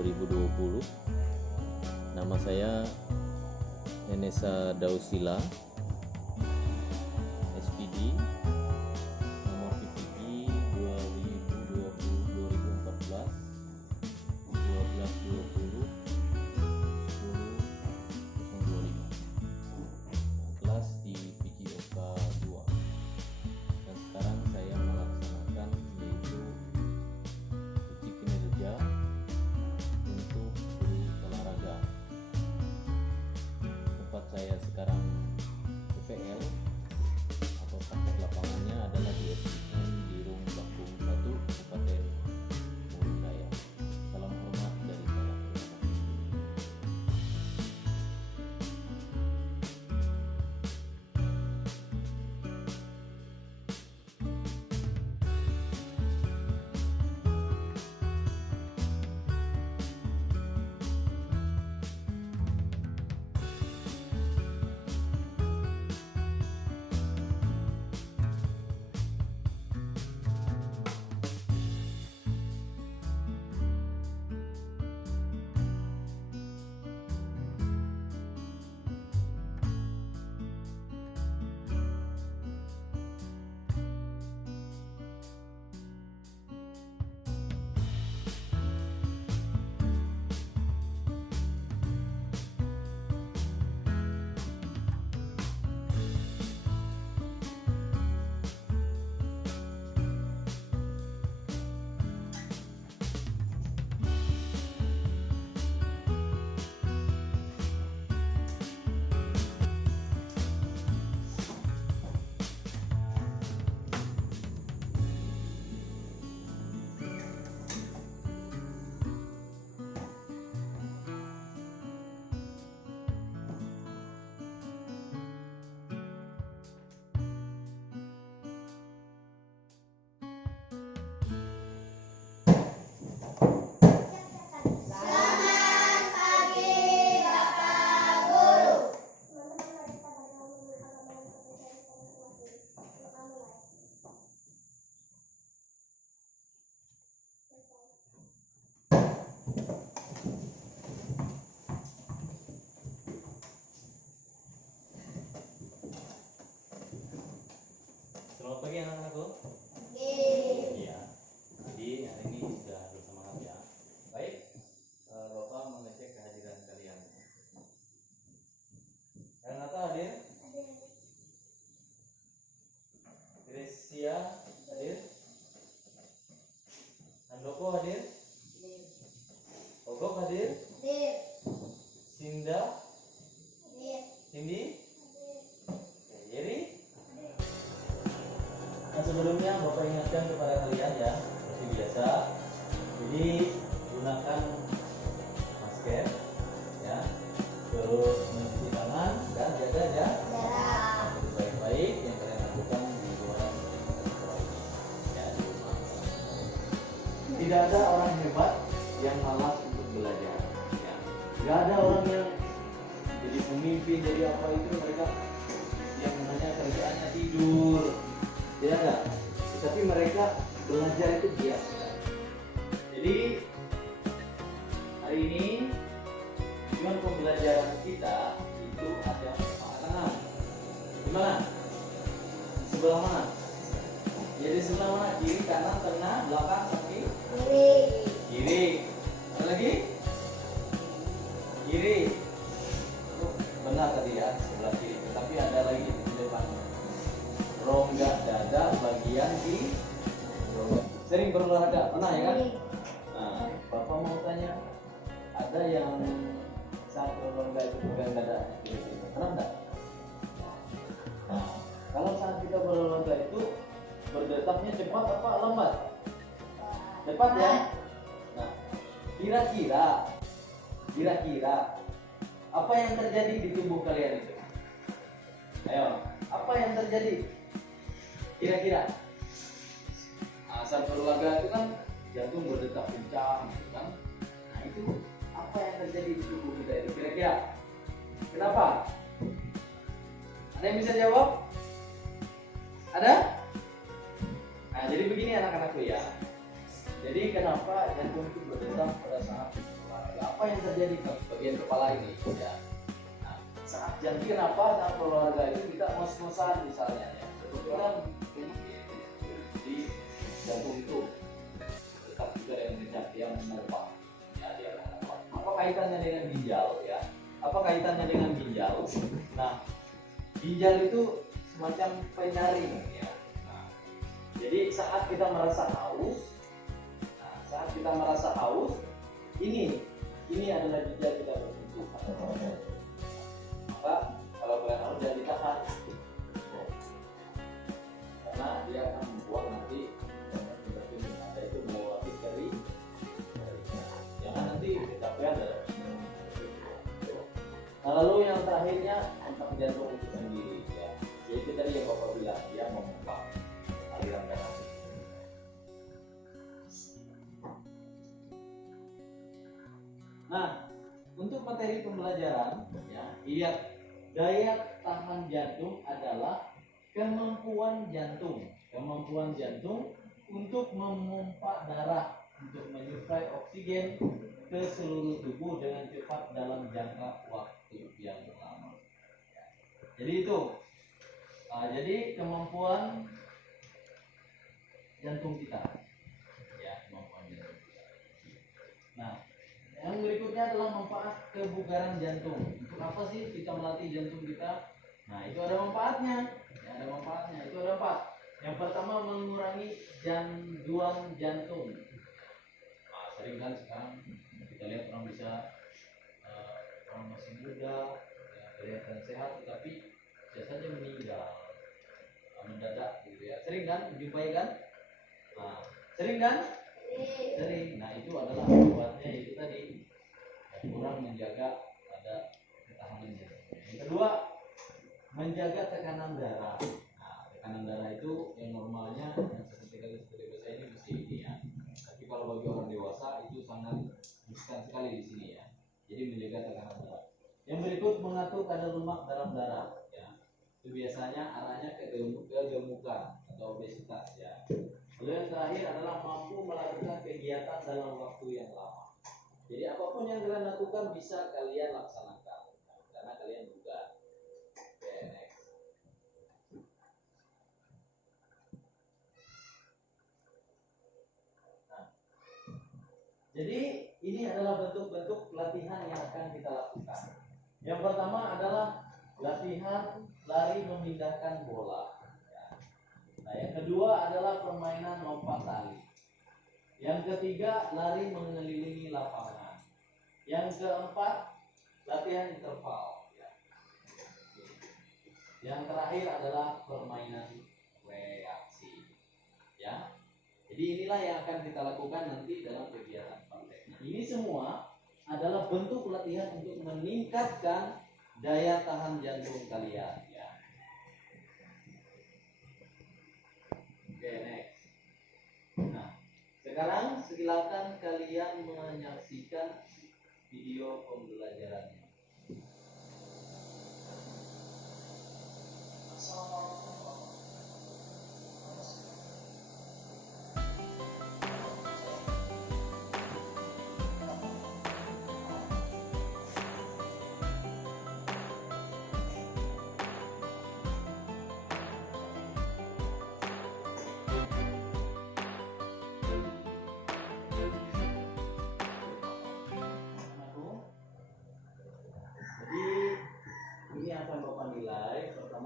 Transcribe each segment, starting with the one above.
2020. Nama saya Enesa Dausila, SPD, nomor PPG 2020-2014 1220 10025, kelas di PJOK 2, dan sekarang saya melaksanakan yaitu uji kinerja untuk guru olahraga. Tempat saya sekarang PPL atau praktek lapangannya adalah di SDN Birung Bakung 1, Kabupaten Mulut Raya. Salam hormat dari saya. Selamat pagi anak-anakku. Iya. Jadi hari ini sudah bersemangat ya. Baik, Bapak mengecek kehadiran kalian. Renata hadir? Hadir. Gresia hadir? Handoko hadir? Hadir. Ogok hadir? Hadir. Sinda? Hadir. Cindy? Yeri? Nah, sebelumnya Bapak ingatkan kepada kalian ya, seperti biasa. Jadi gunakan masker ya, terus mencuci tangan dan jaga jarak baik-baik yang kalian lakukan di luar sekolah ini ya, di rumah. Tidak ada orang hebat yang malas untuk belajar ya. Tidak ada orang yang jadi pemimpin, jadi apa itu mereka yang namanya kerjaannya tidur. Tidak ada, tetapi mereka belajar itu biasa. Jadi hari ini tujuan pembelajaran kita itu ada makanan. Di mana? Sebelah mana? Jadi sebelah mana? Kiri, kanan, tengah, belakang, samping? Kiri. Kiri. Ada lagi? Kiri. Benar tadi ya, sebelah kiri. Tetapi ada lagi di depan. Rongga dada bagian di rongga. Sering berolahraga, pernah ya kan? Nah, Bapak mau tanya, ada yang saat berolahraga itu pegang dada, pernah enggak? Nah, kalau saat kita berolahraga itu berdetaknya cepat apa lambat? Cepat ya. Nah, kira-kira apa yang terjadi di tubuh kalian itu? Ayo, apa yang terjadi? Kira-kira saat berolahraga itu kan jantung berdetak kencang gitu kan. Nah itu apa yang terjadi di tubuh kita itu kira-kira? Kenapa? Ada yang bisa jawab? Ada? Nah jadi begini anak-anakku ya. Jadi kenapa jantung itu berdetak pada saat berolahraga? apa yang terjadi di bagian kepala ini ya. Nah, saat jantung apa saat olahraga itu kita ngos-ngosan misalnya ya, kebetulan di jantung itu dekat juga dengan kejap yang menopang ya, dia menopang. Apa kaitannya dengan ginjal ya? Apa kaitannya dengan ginjal? Nah, ginjal itu semacam penyaring ya. Nah, jadi saat kita merasa haus, ini adalah ginjal kita berbentuk. Maka kalau kalian haus jangan ditahan, karena dia akan membuang nanti berbentuk ada itu melewati dari jangan nanti kecapean dalam. Nah, lalu yang terakhirnya tentang jantung itu sendiri ya. Jadi tadi yang Bapak bilang dia memompa aliran darah. Nah, untuk materi pembelajaran ya, lihat daya tahan jantung adalah kemampuan jantung untuk memompa darah untuk menyuplai oksigen ke seluruh tubuh dengan cepat dalam jangka waktu yang lama. Jadi itu, jadi kemampuan jantung kita, ya kemampuan jantung kita. Nah, yang berikutnya adalah manfaat kebugaran jantung. Untuk apa sih kita melatih jantung kita? Nah, itu ada manfaatnya. Ya, ada manfaatnya. Itu ada 4. Yang pertama mengurangi gangguan jantung. Nah, sering kan sekarang kita lihat orang bisa orang masih muda, ya, kelihatan sehat, tetapi biasanya meninggal mendadak gitu ya. Sering kan menjumpai kan? Nah, sering kan? Sering. Nah, itu adalah akibatnya itu tadi kurang menjaga pada ketahanan jantung. Yang kedua, menjaga tekanan darah. Nah, tekanan darah itu yang normalnya yang seperti saya ini mesti ini ya. Tapi kalau bagi orang dewasa itu sangat riskan sekali di sini ya. Jadi menjaga tekanan darah. Yang berikut mengatur kadar lemak dalam darah ya. Itu biasanya arahnya ke gemukan atau obesitas ya. Lalu yang terakhir adalah mampu melakukan kegiatan dalam waktu yang lama. Jadi apapun yang kalian lakukan bisa kalian laksanakan karena kalian bugar. Oke, next. Nah, jadi ini adalah bentuk-bentuk latihan yang akan kita lakukan. Yang pertama adalah latihan lari memindahkan bola. Nah, yang kedua adalah permainan lompat tali. Yang ketiga, lari mengelilingi lapangan. Yang keempat, latihan interval. Yang terakhir adalah permainan reaksi. Ya. Jadi inilah yang akan kita lakukan nanti dalam kegiatan praktek. Ini semua adalah bentuk latihan untuk meningkatkan daya tahan jantung kalian. Ya. Oke, next. Nah, sekarang silakan kalian menyaksikan video pembelajarannya.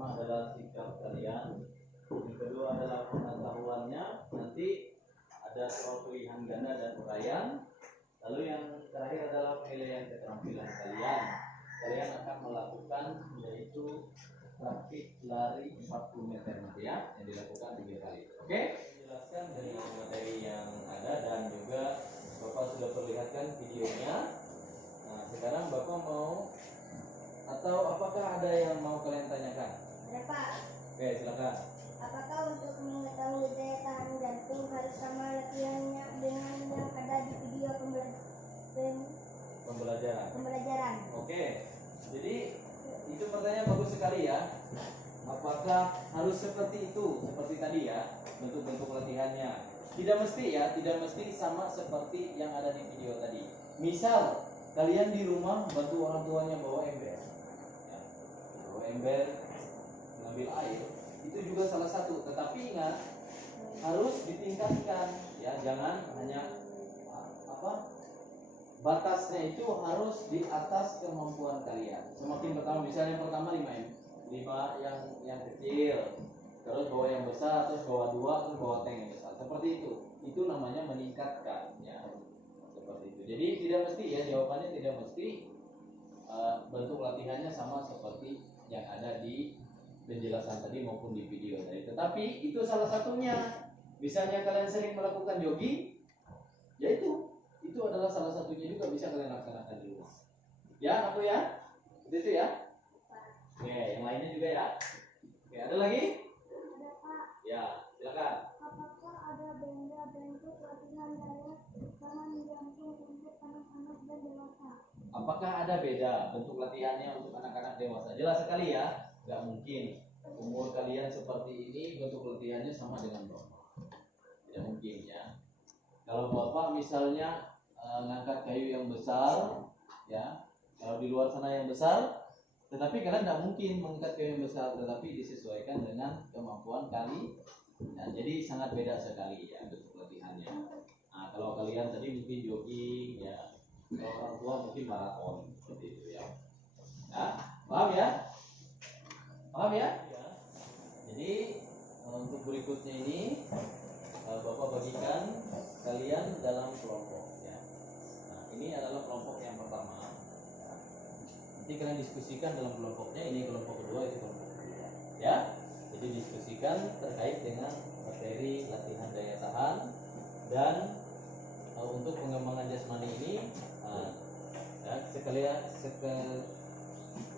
Adalah sikap kalian, yang kedua adalah pengetahuannya, nanti ada soal pilihan ganda dan uraian, lalu yang terakhir adalah penilaian keterampilan kalian. Kalian akan melakukan yaitu praktik lari 40 meter ya, yang dilakukan 3 kali. Oke? Menjelaskan dari materi yang ada dan juga Bapak sudah perlihatkan videonya. Nah, sekarang Bapak mau atau apakah ada yang mau kalian tanyakan? Ada Pak. Oke, silakan. Apakah untuk mengetahui daya tahan jantung harus sama latihannya dengan yang ada di video pembelajaran? Oke, jadi itu pertanyaan bagus sekali ya. Apakah harus seperti itu, seperti tadi ya, bentuk-bentuk latihannya? Tidak mesti ya, tidak mesti sama seperti yang ada di video tadi. Misal kalian di rumah bantu orang tuanya bawa ember, ya. Bawa ember, mengambil air, itu juga salah satu. Tetapi ingat, harus ditingkatkan, ya. Jangan hanya batasnya itu harus di atas kemampuan kalian. Semakin pertama, misalnya yang pertama 5 yang kecil, terus bawa yang besar, terus bawa 2, terus bawa tank yang besar. Seperti itu namanya meningkatkan, ya. Seperti itu. Jadi tidak mesti, ya, jawabannya tidak mesti bentuk latihannya sama seperti yang ada di penjelasan tadi maupun di video tadi. Tetapi itu salah satunya. Misalnya kalian sering melakukan jogging, ya itu adalah salah satunya juga bisa kalian laksanakan di rumah. Ya, aku ya? Seperti itu ya? Oke, yang lainnya juga ya? Oke, ada lagi? Ada Pak. Ya, silakan. Apakah ada benda bentuk latihan daya tahan jantung untuk anak-anak dan dewasa? Apakah ada beda bentuk latihannya untuk anak-anak dewasa? Jelas sekali ya, nggak mungkin umur kalian seperti ini bentuk latihannya sama dengan bapak. Tidak mungkin ya. Kalau bapak misalnya ngangkat kayu yang besar, ya, kalau di luar sana yang besar, tetapi kalian tidak mungkin mengangkat kayu yang besar, tetapi disesuaikan dengan kemampuan kali. Nah, jadi sangat beda sekali ya bentuk latihannya. Nah, kalau kalian tadi mungkin jogging, ya, kalau orang tua mungkin maraton seperti itu ya. Nah, paham ya? Paham ya? Jadi untuk berikutnya ini Bapak bagikan kalian dalam kelompok ya. Nah, ini adalah kelompok yang pertama ya. Nanti kalian diskusikan dalam kelompoknya, ini kelompok kedua, itu kelompok ketiga ya. Jadi diskusikan terkait dengan materi latihan daya tahan dan untuk pengembangan jasmani ini ya,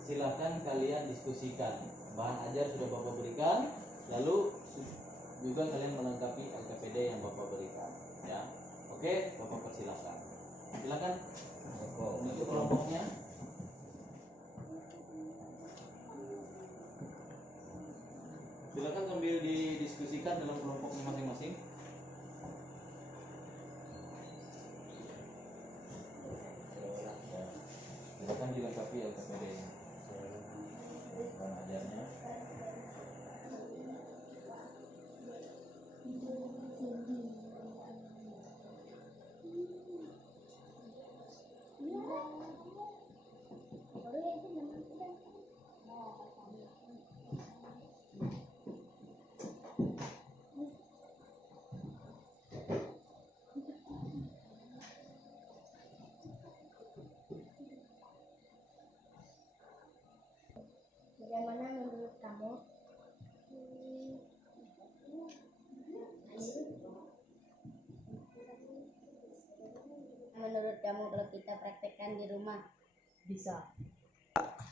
silakan kalian diskusikan. Bahan ajar sudah Bapak berikan, lalu juga kalian melengkapi LKPD yang Bapak berikan ya. Oke, Bapak persilakan. Silakan untuk kelompoknya. Silakan sambil didiskusikan dalam kelompoknya masing-masing. Silakan dilengkapi LKPD-nya. Bahan ajarnya. Bagaimana menurut kamu? Menurut kamu kalau kita praktekkan di rumah bisa?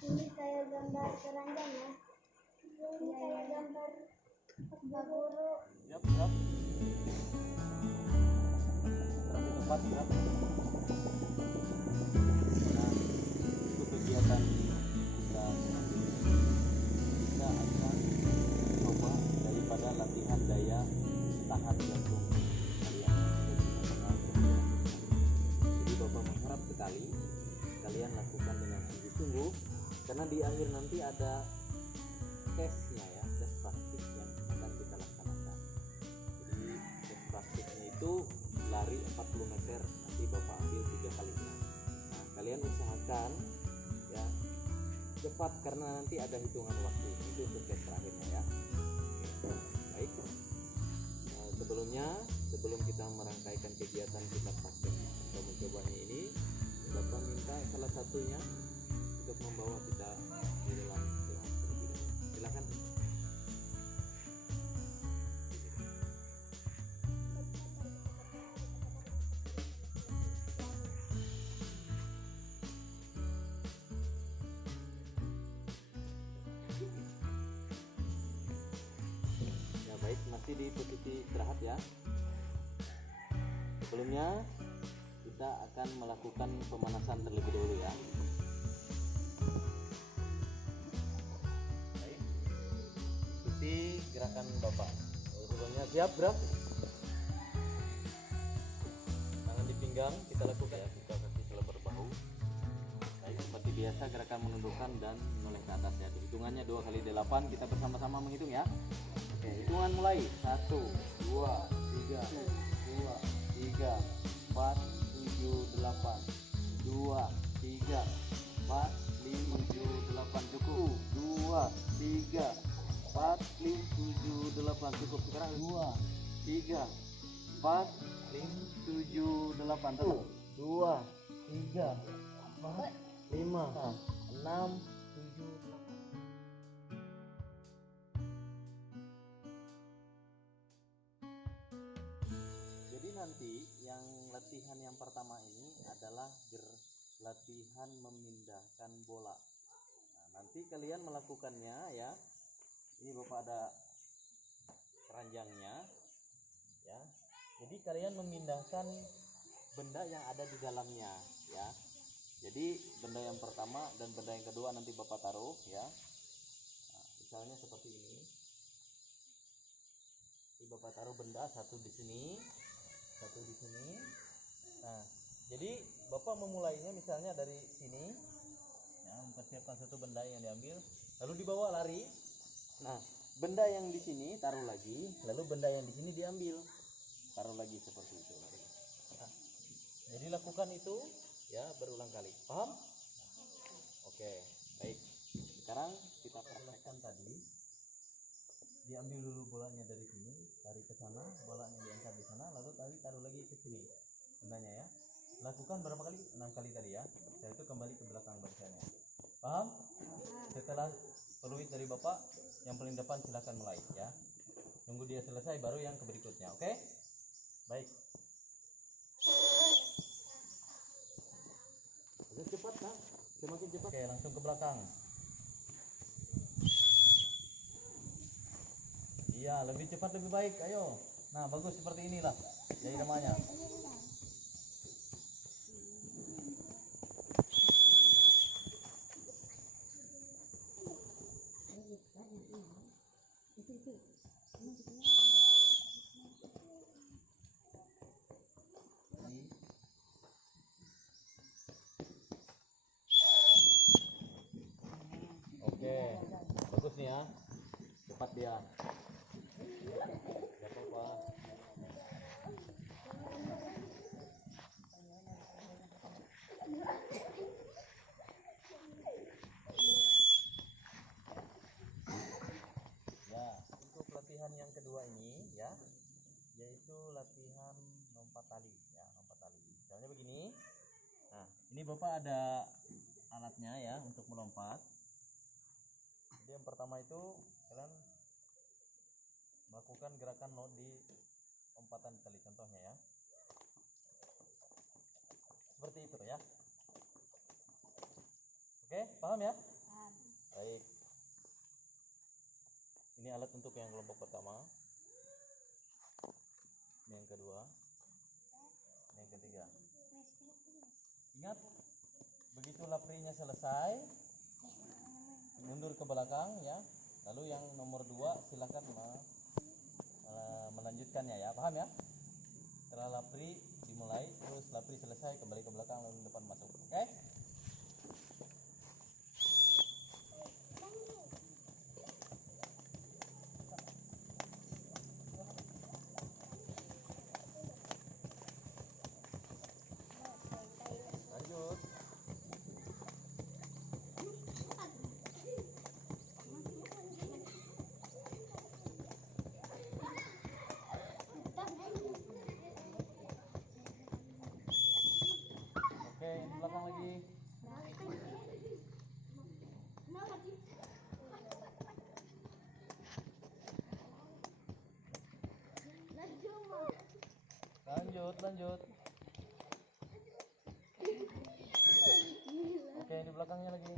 Ini kayak gambar keranjang ya. Ini kayak gambar Pak Guru. Siap. Di tempat ya. Nah, itu kegiatan kita akan coba daripada latihan daya tahan jantung kalian. Jadi Bapak mengharap sekali kalian lakukan dengan sungguh-sungguh, karena di akhir nanti ada tesnya ya, tes praktik yang akan kita laksanakan. Jadi tes praktiknya itu lari 40 meter, nanti Bapak ambil 3 kalinya. Nah, kalian usahakan ya cepat, karena nanti ada hitungan waktu. Itu untuk tes terakhirnya ya. Oke, baik. Sebelum kita merangkaikan kegiatan kita praktek atau mencobanya ini, Bapak minta salah satunya untuk membawa kita di dalam doa terlebih dahulu. Silakan. Ya baik, masih di posisi istirahat ya. Sebelumnya kita akan melakukan pemanasan terlebih dahulu ya. Baik. Ikuti gerakan Bapak. Sebelumnya siap, Bro? Tangan di pinggang kita lakukan ya, kita kasih selebar bahu. biasa gerakan menundukkan dan menoleh ke atas ya. Hitungannya 2 kali 8, kita bersama-sama menghitung ya. Oke, hitungan mulai. 1, 2, 3, 2, 3, 4, 7, 8, 2, 3, 4, 5, 7, 8, cukup. 2, 3, 4, 5, 7, 8, cukup. Sekarang 2, 3, 4, 5, 7, 8, tetap. 2, 3, 4, 5, 6, 7, 8. Jadi nanti yang latihan yang pertama ini adalah latihan memindahkan bola. Nah, nanti kalian melakukannya ya. Ini Bapak ada keranjangnya ya. Jadi kalian memindahkan benda yang ada di dalamnya ya. Jadi benda yang pertama dan benda yang kedua nanti Bapak taruh ya. Nah, misalnya seperti ini. Ini Bapak taruh benda satu di sini, satu di sini. Nah, jadi Bapak memulainya misalnya dari sini ya, mempersiapkan satu benda yang diambil, lalu dibawa lari. Nah, benda yang di sini taruh lagi, lalu benda yang di sini diambil, taruh lagi seperti itu. Nah, jadi lakukan itu ya berulang kali. Paham? Oke, baik. Sekarang kita praktekkan tadi. Diambil dulu bolanya dari sini, tarik ke sana, bolanya diangkat di sana, lalu taruh lagi ke sini. Bendanya ya. Lakukan berapa kali? 6 kali tadi ya. Setelah itu kembali ke belakang barisannya. Paham? Setelah peluit dari Bapak, yang paling depan silahkan mulai ya. Tunggu dia selesai baru yang ke berikutnya, oke? Baik. Agak cepat kan? Semakin cepat. Oke, langsung ke belakang. Iya, lebih cepat lebih baik. Ayo. Nah, bagus seperti inilah. Jadi namanya. Oke, bagus nih ya. Cepat dia. Gak apa-apa. Ya, untuk latihan yang kedua ini ya, yaitu latihan lompat tali ya, lompat tali. Misalnya begini. Nah, ini Bapak ada alatnya ya untuk melompat. Jadi yang pertama itu kalian melakukan gerakan no di lompatan tali, contohnya ya. Seperti itu ya. Oke, paham ya? Paham. Baik. Ini alat untuk yang kelompok pertama. Ini yang kedua. Ini yang ketiga. Ingat, begitu laprinya selesai, mundur ke belakang ya. Lalu yang nomor 2 silakan melanjutkannya ya. Paham ya? Setelah lapri dimulai, terus lapri selesai, kembali ke belakang lalu depan masuk. Oke? Lanjut. Oke, di belakang lagi. Lanjut. Oke, di belakangnya lagi.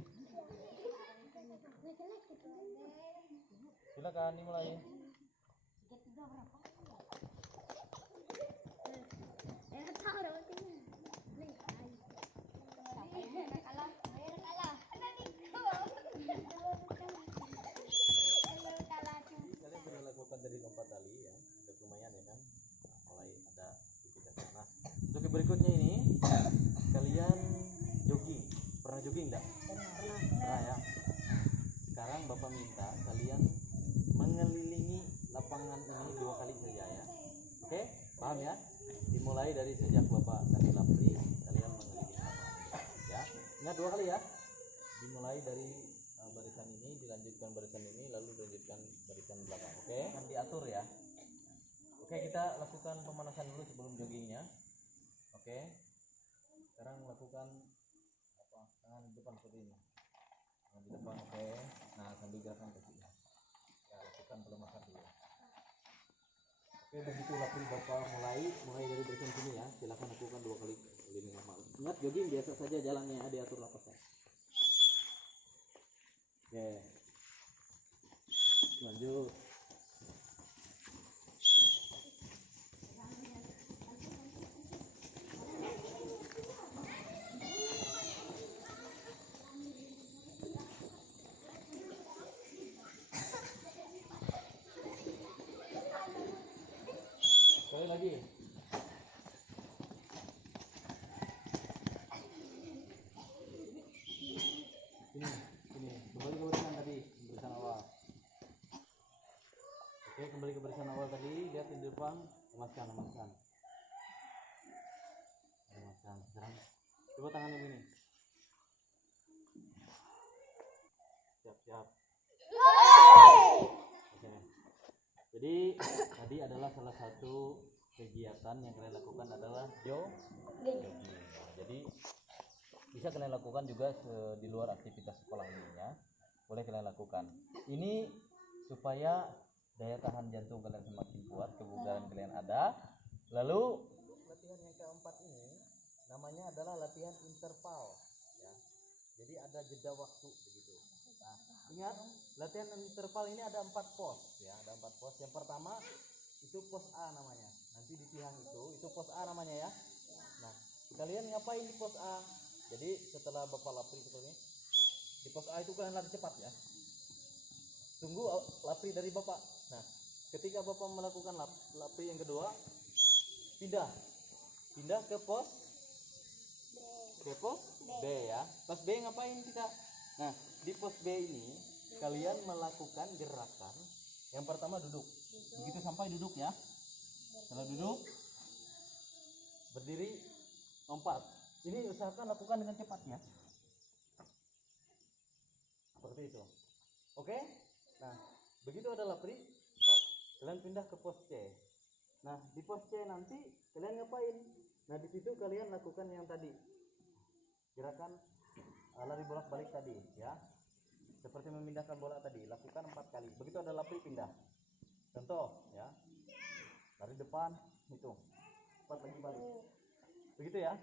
Silakan dimulai. Kalian sudah lakukan dari lompat tali ya, sudah lumayan ya kan. Nah, mulai ada aktivitas sana. Untuk yang berikutnya ini, kalian jogging. Pernah jogging enggak? Bapak minta kalian mengelilingi lapangan ini 2 kali saja ya. Oke, paham ya? Dimulai dari sejak Bapak kasih lapri, kalian mengelilingi lapangan ini ya. Ingat 2 kali ya. Dimulai dari barisan ini, dilanjutkan barisan ini, lalu dilanjutkan barisan belakang. Oke, akan diatur ya. Oke, kita lakukan pemanasan dulu sebelum joggingnya. Oke, sekarang lakukan tangan di depan seperti ini. Tangan di depan, oke. Nah, sambil gerakan kakinya. Ya, lakukan pelemahan dulu. Oke, begitu lapri Bapak mulai dari barisan sini ya. Silakan lakukan 2 kali keliling lapangan. Ingat, jogging biasa saja jalannya, diatur napasnya. Oke, lanjut. Sekali lagi. Sini, kembali ke barisan tadi, barisan awal. Oke, kembali ke barisan awal tadi, lihat di depan, lemaskan. Sekarang coba tangannya begini. Siap. Oke. Jadi tadi adalah salah satu kegiatan yang kalian lakukan adalah jogging. Jadi bisa kalian lakukan juga di luar aktivitas sekolah ini ya. Boleh kalian lakukan. Ini supaya daya tahan jantung kalian semakin kuat, kebugaran kalian ada. Lalu latihan yang keempat ini namanya adalah latihan interval ya. Jadi ada jeda waktu begitu. Nah, ingat latihan interval ini ada 4 pos ya, ada 4 pos. Yang pertama itu pos A namanya. Nanti di tiang itu pos A namanya ya. Nah, kalian ngapain di pos A? Jadi setelah Bapak lapri seperti ini, di pos A itu kalian lari cepat ya. Tunggu lapri dari Bapak. Nah, ketika Bapak melakukan lapri yang kedua, pindah ke pos B ya. Pos B ngapain kita? Nah, di pos B ini kalian melakukan gerakan. Yang pertama duduk. Begitu sampai duduk ya. Setelah duduk, berdiri, lompat. Ini usahakan lakukan dengan cepat ya. Seperti itu. Oke? Nah, begitu ada lapri, kalian pindah ke pos C. Nah, di pos C nanti kalian ngapain? Nah, di situ kalian lakukan yang tadi. Gerakan lari bolak-balik tadi ya. Seperti memindahkan bola tadi, lakukan 4 kali. Begitu ada lapri pindah. Contoh ya. Lari depan, hitung. 4 lagi balik. Begitu ya.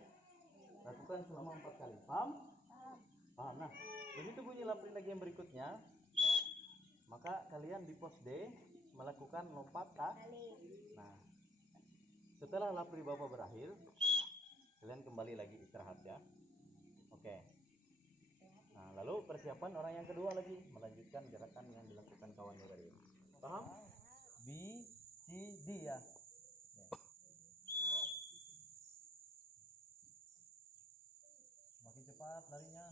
Lakukan selama 4 kali. Paham? Paham. Nah, begitu bunyi lapri lagi yang berikutnya, maka kalian di pos D melakukan lompat kali. Nah, setelah lapri Bapak berakhir, kalian kembali lagi istirahat ya. Oke. Nah, lalu persiapan orang yang kedua lagi melanjutkan gerakan yang dilakukan kawannya tadi. Paham? B, C, D ya. Semakin cepat larinya.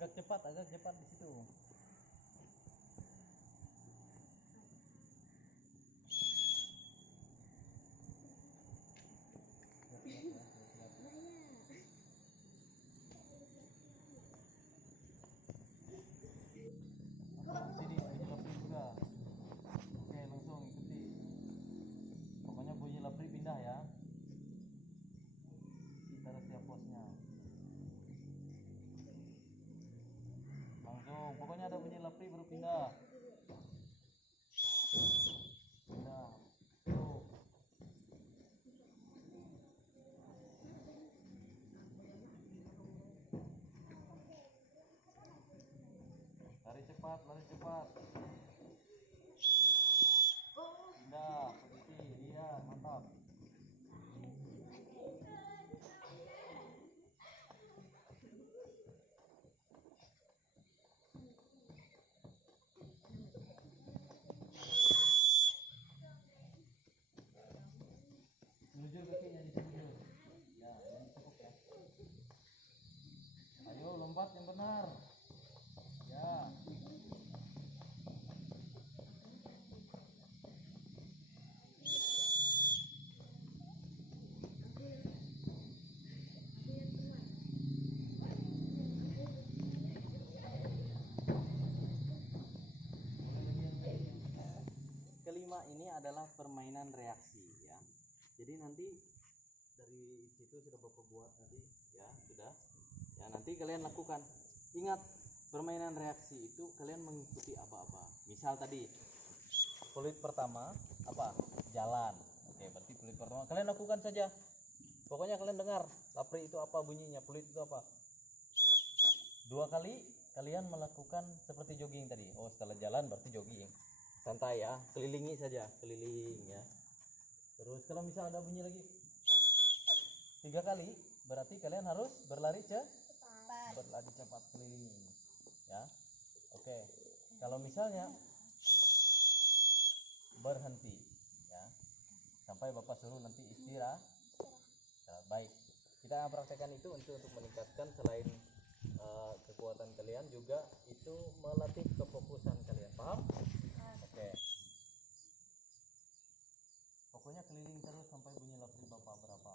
Agak cepat di situ. Sini bunyi lapri juga. Oke, langsung ikuti. Pokoknya bunyi lapri pindah ya. Kita siap posnya. Langsung, pokoknya ada bunyi lapri baru pindah. Pindah. Tuh. Lari cepat. Pindah, posisi, lihat, mantap. Menuju kakinya di sini dulu. Ya, yang cukup ya. Ayo lompat yang benar. Ya. Kelima ini adalah permainan reaksi ya. Jadi nanti dari situ sudah Bapak buat tadi ya, sudah. Ya, nanti kalian lakukan. Ingat, permainan reaksi itu kalian mengikuti aba-aba. Misal tadi peluit pertama apa? Jalan. Oke, berarti peluit pertama kalian lakukan saja. Pokoknya kalian dengar lapri itu apa bunyinya, peluit itu apa. 2 kali kalian melakukan seperti jogging tadi. Oh, setelah jalan berarti jogging. Santai ya, kelilingi saja, keliling ya. Terus kalau misal ada bunyi lagi 3 kali, berarti kalian harus berlari cepat kelilingi ini ya. Oke, kalau misalnya berhenti ya, sampai Bapak suruh nanti istirahat. Baik, kita praktekkan itu untuk meningkatkan selain kekuatan kalian juga itu melatih kefokusan kalian, paham? Oke. Pokoknya keliling terus sampai bunyi lapri Bapak berapa.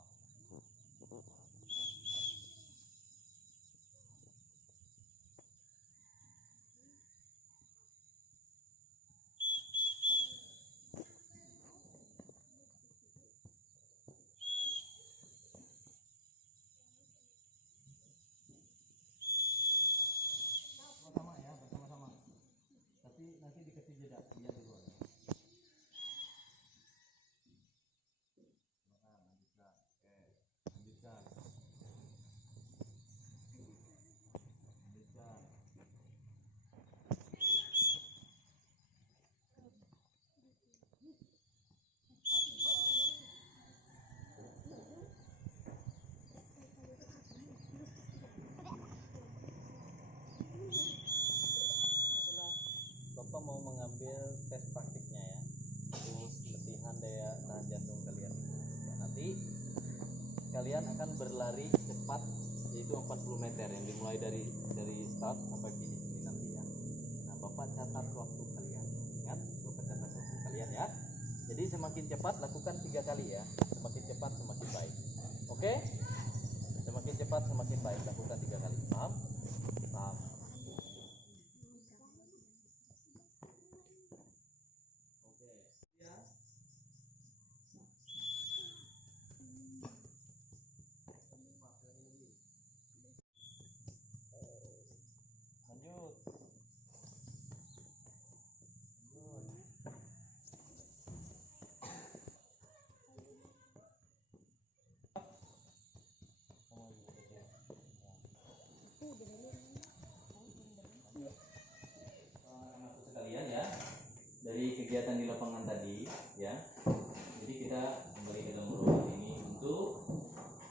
Sama ya, bersama-sama. Tapi nanti dikasih jeda, lihat dulu ya. Lanjutkan. Oke, lanjutkan. Bapak mau mengambil tes praktiknya ya, terus latihan daya tahan jantung kalian ya, nanti kalian akan berlari cepat yaitu 40 meter yang dimulai dari start sampai finish ini nanti ya. Nah, Bapak catat waktu kalian, ingat Bapak catat waktu kalian ya. Jadi semakin cepat lakukan 3 kali ya, semakin cepat semakin baik. Oke, semakin cepat semakin baik, lakukan 3 kali. Paham? Lanjut. Sekalian ya, dari kegiatan di lapangan tadi ya, jadi kita kembali ke dalam ruangan ini untuk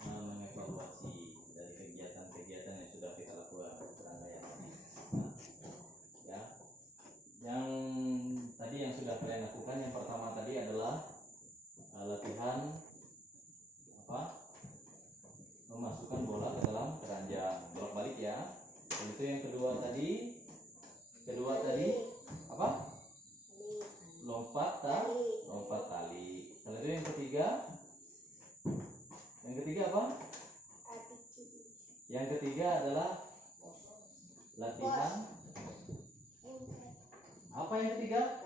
mengevaluasi dari kegiatan-kegiatan yang sudah kita lakukan serangkaian tadi. Nah, ya, yang tadi yang sudah kalian lakukan yang pertama tadi adalah latihan apa? Memasukkan bola ke dalam keranjang, bolak-balik ya. Dan itu yang kedua tadi, kedua tadi apa? Lompat tali. Lalu yang ketiga apa? Yang ketiga adalah latihan apa yang ketiga?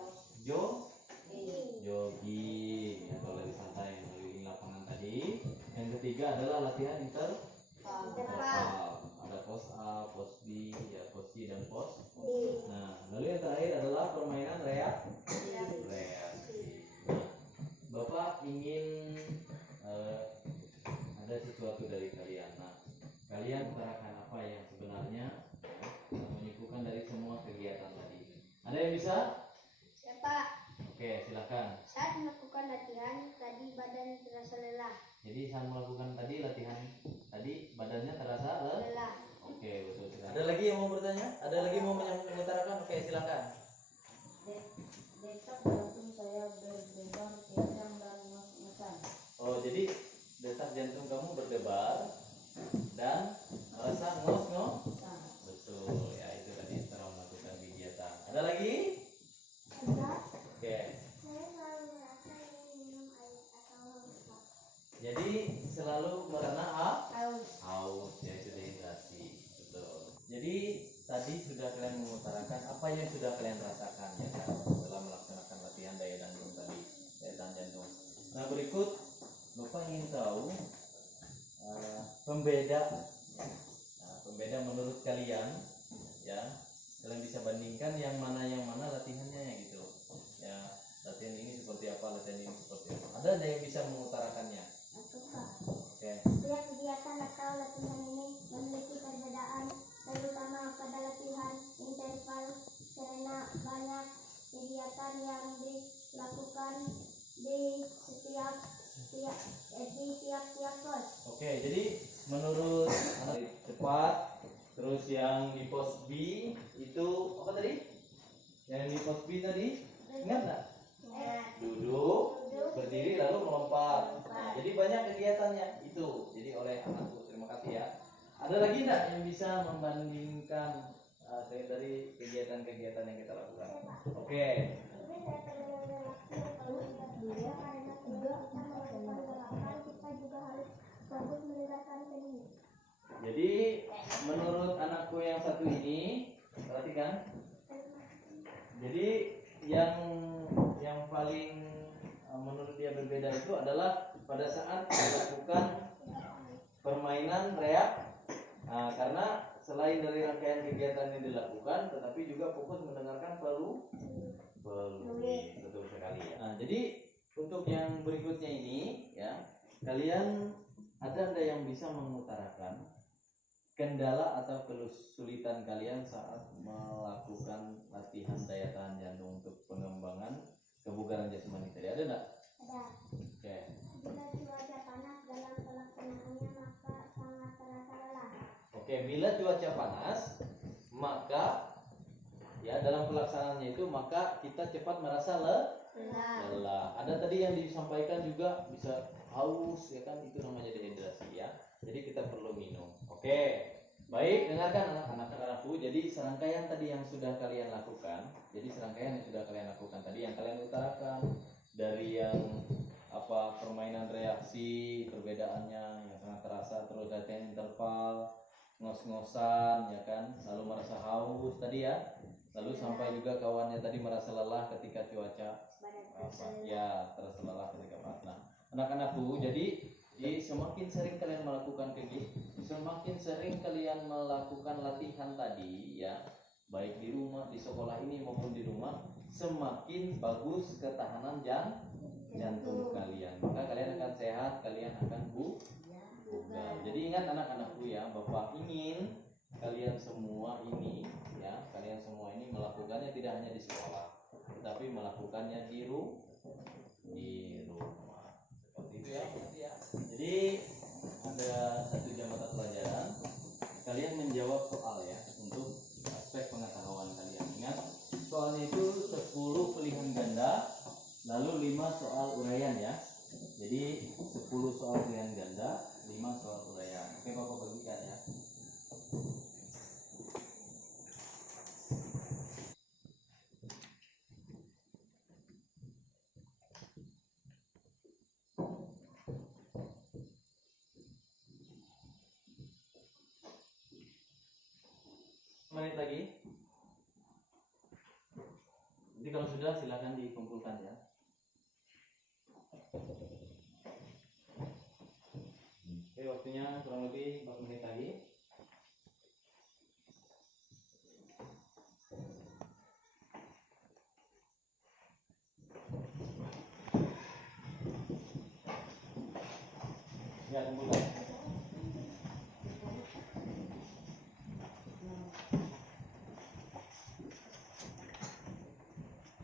Jogging atau lari santai mengelilingi lapangan tadi. Yang ketiga adalah latihan interval. Ada pos A, pos B, ya pos C dan pos. Nah, lalu yang terakhir adalah permainan reaksi. Nah, Bapak ingin ada sesuatu dari kalian. Nah, kalian utarakan apa yang sebenarnya menyibukkan dari semua kegiatan tadi. Ada yang bisa? Pak. Oke, silakan. Saat melakukan latihan tadi badan terasa lelah. Jadi saat melakukan tadi latihan tadi badannya terasa Lelah. Oke, betul sekali. Ada lagi yang mau bertanya? Ada lagi mau mengutarakan? Oke, silakan. Detak jantung saya berdebar kencang dan ngos-ngosan. Oh, jadi detak jantung kamu berdebar dan merasa ngos-ngosan. Betul, ya itu tadi setelah melakukan kegiatan. Ada lagi? Ada. Oke. Saya selalu merasa ingin minum air atau haus. Jadi selalu merasa Haus. ya itu dehidrasi. Betul. Jadi tadi sudah kalian mengutarakan apa yang sudah kalian rasakan ya kan setelah melaksanakan latihan daya jantung tadi, daya tahan jantung. Nah, berikut Bapak ingin tahu pembeda ya. Nah, pembeda menurut kalian ya. Kalian bisa bandingkan yang mana latihannya ya gitu. Ya, latihan ini seperti apa, latihan ini seperti apa. Ada yang bisa mengutarakannya? Aku, Pak. Oke. Setiap kegiatan atau latihan ini memiliki perbedaan, terutama pada latihan interval karena banyak kegiatan yang dilakukan di tiap pos. Oke, jadi menurut anak cepat, terus yang di pos B itu apa tadi? Yang di pos B tadi ingat nggak? Duduk, berdiri lalu melompat. Nah, jadi banyak kegiatannya itu. Jadi oleh anakku, terima kasih ya. Ada lagi enggak yang bisa membandingkan dari kegiatan-kegiatan yang kita lakukan? Oke. Ini saya terdengar relaksi kalau tidak dulu karena kita melakukan gerakan kita juga harus fokus mendengarkan telinga. Jadi menurut anakku yang satu ini, perhatikan. Jadi yang paling menurut dia berbeda itu adalah pada saat melakukan permainan karena selain dari rangkaian kegiatan yang dilakukan, tetapi juga fokus mendengarkan peluit. Betul sekali ya. Nah, jadi untuk yang berikutnya ini ya, kalian ada yang bisa mengutarakan kendala atau kesulitan kalian saat melakukan latihan daya tahan jantung untuk pengembangan kebugaran jasmani tadi, ada enggak? Ada. Oke. Bila cuaca panas dalam pelaksanaannya maka sangat terasa lelah. Oke, bila cuaca panas maka ya dalam pelaksanaannya itu maka kita cepat merasa lelah. Ada tadi yang disampaikan juga bisa haus ya kan, itu namanya dehidrasi ya. Jadi kita perlu minum. Oke. Baik, dengarkan anak-anakku. Jadi serangkaian tadi yang sudah kalian lakukan. Jadi serangkaian yang sudah kalian lakukan tadi yang kalian utarakan dari yang permainan reaksi, perbedaannya yang sangat terasa, terus latihan interval, ngos-ngosan ya kan, lalu merasa haus tadi ya. Lalu sampai juga kawannya tadi merasa lelah ketika cuaca terasa lelah ketika panas. Nah, anak-anakku, jadi semakin sering kalian melakukan latihan tadi ya, baik di rumah, di sekolah ini maupun di rumah, semakin bagus ketahanan jantung kalian. Maka kalian akan sehat, kalian akan bugar. Jadi ingat anak-anakku ya, Bapak ingin kalian semua ini melakukannya tidak hanya di sekolah, tetapi melakukannya di rumah. Seperti itu ya. Jadi ada satu jam mata pelajaran, kalian menjawab soal ya untuk aspek pengetahuan kalian. Ingat, soalnya itu 10 pilihan ganda, lalu 5 soal uraian ya. Jadi 10 soal pilihan ganda, 5 soal uraian. Oke, Bapak bagikan ya. Nanti kalau sudah silakan dikumpulkan ya. Oke, waktunya kurang lebih 4 menit lagi. Ya, kumpulkan.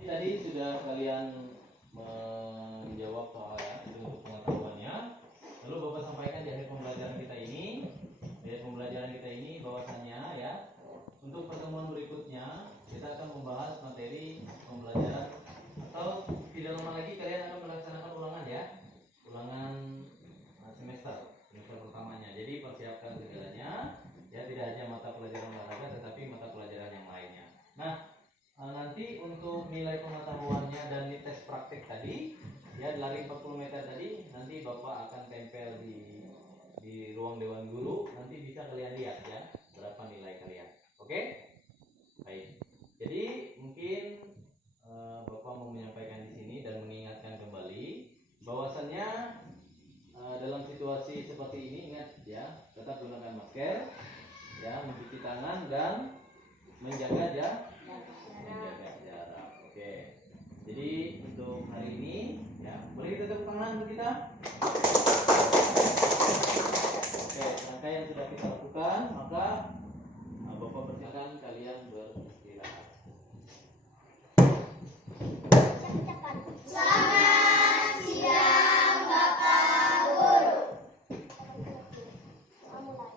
Ini tadi sudah kalian menjawab soal ya, itu untuk pengetahuannya. Lalu Bapak sampaikan di akhir pembelajaran kita ini, bahwasannya ya, untuk pertemuan berikutnya kita akan membahas materi pembelajaran, atau tidak lama lagi kalian akan melaksanakan ulangan ya, ulangan semester pertamanya. Jadi persiapkan segalanya ya, tidak hanya mata pelajaran olahraga tetapi mata pelajaran yang lainnya. Nah, nanti untuk nilai pengetahuannya dan di tes praktik tadi ya, lari 40 meter tadi, nanti Bapak akan tempel di ruang dewan guru, nanti bisa kalian lihat ya berapa nilai kalian. Oke? Baik. Jadi mungkin Bapak mau menyampaikan di sini dan mengingatkan kembali bahwasannya dalam situasi seperti ini, ingat ya, tetap gunakan masker ya, mencuci tangan dan menjaga jarak. Oke. Jadi untuk hari ini ya, boleh kita tepuk tangan untuk kita. Oke, rangkaian sudah kita lakukan, maka Bapak persilakan kalian beristirahat. Cepat. Selamat siang Bapak Guru. Mulai.